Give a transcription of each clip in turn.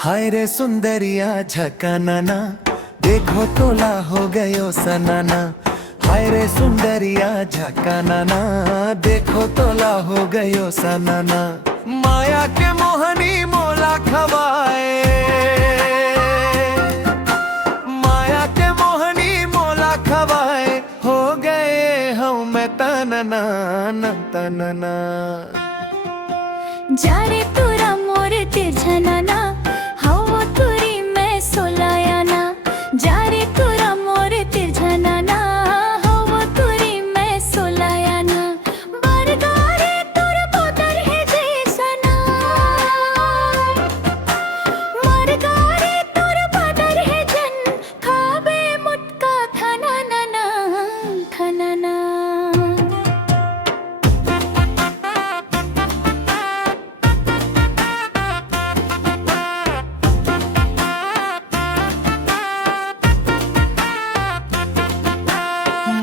हाय रे सुंदरिया झकानाना, देखो तोला हो गयो सनाना। हाय रे सुंदरिया झकानाना, देखो तोला हो गयो सनाना। माया के मोहनी मोला खवाए, माया के मोहनी मोला खवाए। हो गए हम मैं तनना न तनना। जा रे तुरा मोर तिरछनाना, हवो तुरी मैं सोलायाना। जा रे तुरा मोर तिरछनाना, हवो तुरी मैं सोलायाना। बरगारे तुर बोदर है जैसना, मरगारे तुर बोदर है जन। खाबे मुटका थनाना थनाना।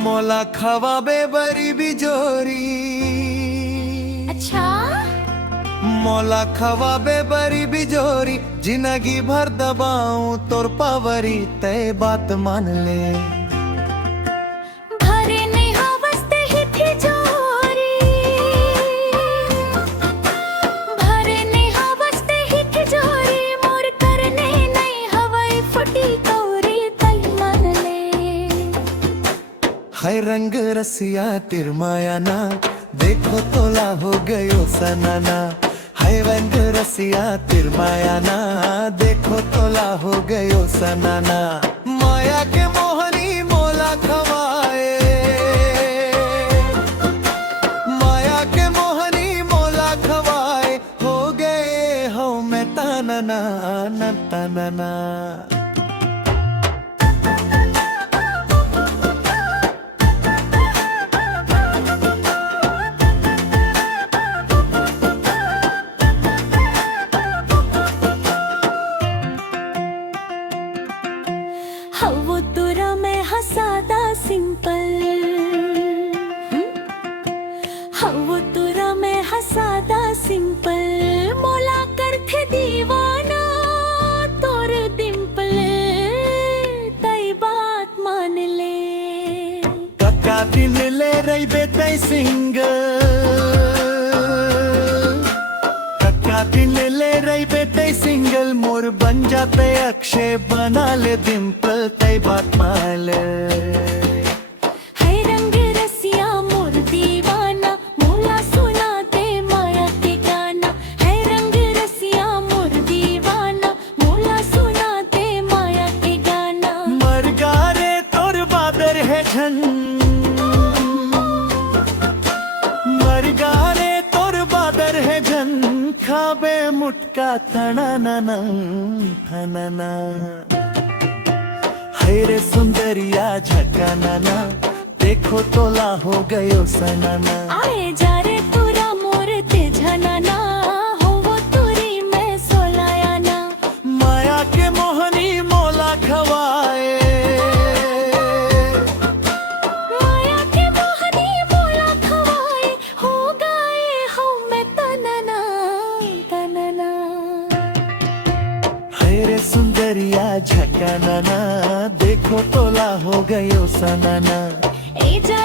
मोला खवाबे बरी बिजोरी, अच्छा मोला खवाबे बरी बिजोरी। जिंदगी भर दबाऊं तोर पावरी, तय बात मान ले। भरे नहीं हवस्ते ही तिजोरी, भरे नहीं हवस्ते ही तिजोरी। मोर करने नहीं हवाई फटी कौरी, तय मान ले। हाय रंग रसिया तिरमायाना, देखो तोला हो गयो सनाना। हाय रंग रसिया तिरमायाना, देखो तोला हो गयो सनाना। माया के मोहनी मोला खवाए, माया के मोहनी मोला खवाए। हो गए हो मैं तनना न तनना। हवो तुरा मैं हसादा सिंपल, हवो तुरा मैं हसादा सिंपल। मोला कर थे दीवाना तोर डिंपल, तई बात मान ले। कक्का दिन ले रही बेटे सिंगल, कक्का दिन ले रही बेटे सिंगल। मोर बन जाते अक्षय बना ले डिंपल, तय बात मान ले। है रंग रसिया मोर दीवाना, मोला सुनाते माया के गाना। है रंग रसिया मोर दीवाना, मोला सुनाते माया के गाना। मरगारे तोर बादर है झन, मरगारे तोर बादर है झन। खाबे मुटका थनाना थनाना। हाय रे सुंदरिया झकानाना, देखो तोला हो गयो सनाना। आए जा रे तुरा मोर तिरछनाना, होवो तुरी मैं सोलायाना। माया के मोहनी मोला खवाए, माया के मोहनी मोला खवाए। हो गए हो मैं तनना तनना। हाय रे सुंदरिया झकानाना, देखो तोला हो गयो सनाना। ए जा